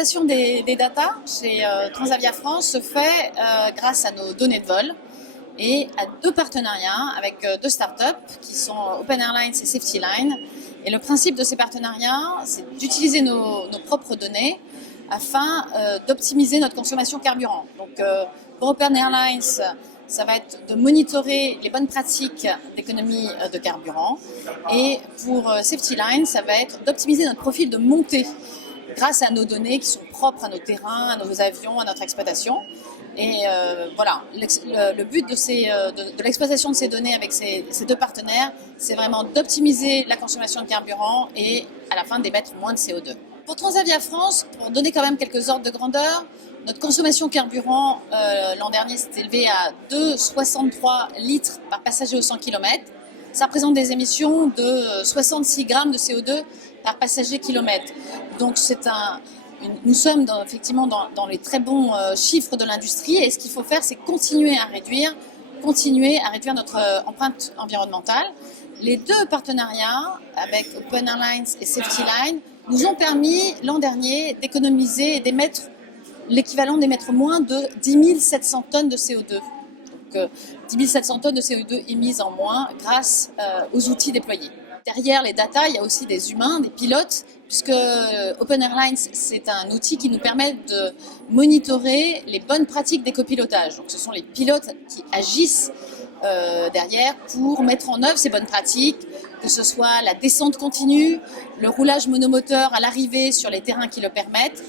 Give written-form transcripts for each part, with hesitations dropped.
l'exploitation des data chez Transavia France se fait grâce à nos données de vol et à deux partenariats avec deux startups qui sont Open Airlines et Safety Line. Et le principe de ces partenariats, c'est d'utiliser nos propres données afin d'optimiser notre consommation carburant. Donc pour Open Airlines, ça va être de monitorer les bonnes pratiques d'économie de carburant. Et pour Safety Line, ça va être d'optimiser notre profil de montée grâce à nos données qui sont propres à nos terrains, à nos avions, à notre exploitation. Et voilà, le but de l'exploitation de ces données avec ces deux partenaires, c'est vraiment d'optimiser la consommation de carburant et à la fin d'émettre moins de CO2. Pour Transavia France, pour donner quand même quelques ordres de grandeur, notre consommation carburant l'an dernier s'est élevée à 2,63 litres par passager au 100 km. Ça représente des émissions de 66 grammes de CO2 par passager kilomètre. Donc nous sommes effectivement dans les très bons chiffres de l'industrie et ce qu'il faut faire, c'est continuer à réduire notre empreinte environnementale. Les deux partenariats avec Open Airlines et Safety Line nous ont permis l'an dernier d'économiser et d'émettre l'équivalent d'émettre moins de 10 700 tonnes de CO2. Donc 10 700 tonnes de CO2 émises en moins grâce aux outils déployés. Derrière les data, il y a aussi des humains, des pilotes, puisque Open Airlines, c'est un outil qui nous permet de monitorer les bonnes pratiques d'écopilotage. Donc ce sont les pilotes qui agissent derrière pour mettre en œuvre ces bonnes pratiques, que ce soit la descente continue, le roulage monomoteur à l'arrivée sur les terrains qui le permettent.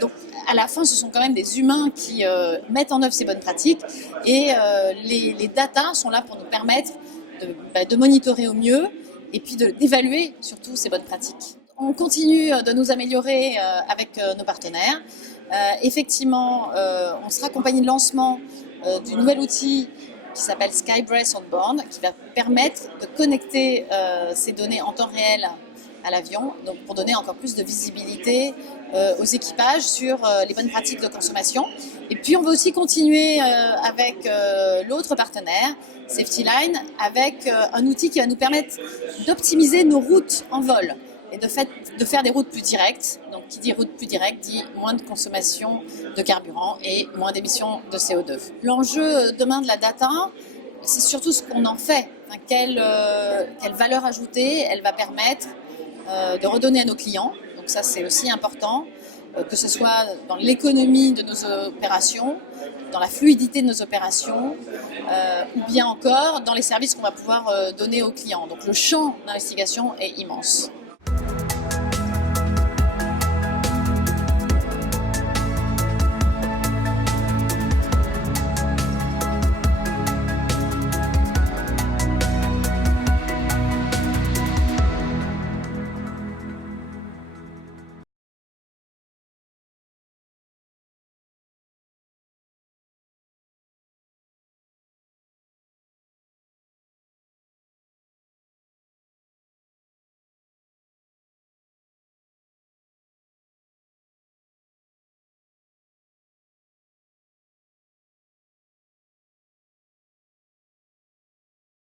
Donc à la fin, ce sont quand même des humains qui mettent en œuvre ces bonnes pratiques et les data sont là pour nous permettre de monitorer au mieux et puis d'évaluer surtout ces bonnes pratiques. On continue de nous améliorer avec nos partenaires. Effectivement, on sera accompagné de lancement du nouvel outil qui s'appelle Skybrace Onboard, qui va permettre de connecter ces données en temps réel à l'avion, donc pour donner encore plus de visibilité aux équipages sur les bonnes pratiques de consommation. Et puis on va aussi continuer avec l'autre partenaire, Safety Line, avec un outil qui va nous permettre d'optimiser nos routes en vol et de faire des routes plus directes. Donc qui dit route plus directe dit moins de consommation de carburant et moins d'émissions de CO2. L'enjeu demain de la data, c'est surtout ce qu'on en fait. Quelle valeur ajoutée elle va permettre de redonner à nos clients. Donc ça, c'est aussi important, que ce soit dans l'économie de nos opérations, dans la fluidité de nos opérations, ou bien encore dans les services qu'on va pouvoir donner aux clients. Donc le champ d'investigation est immense.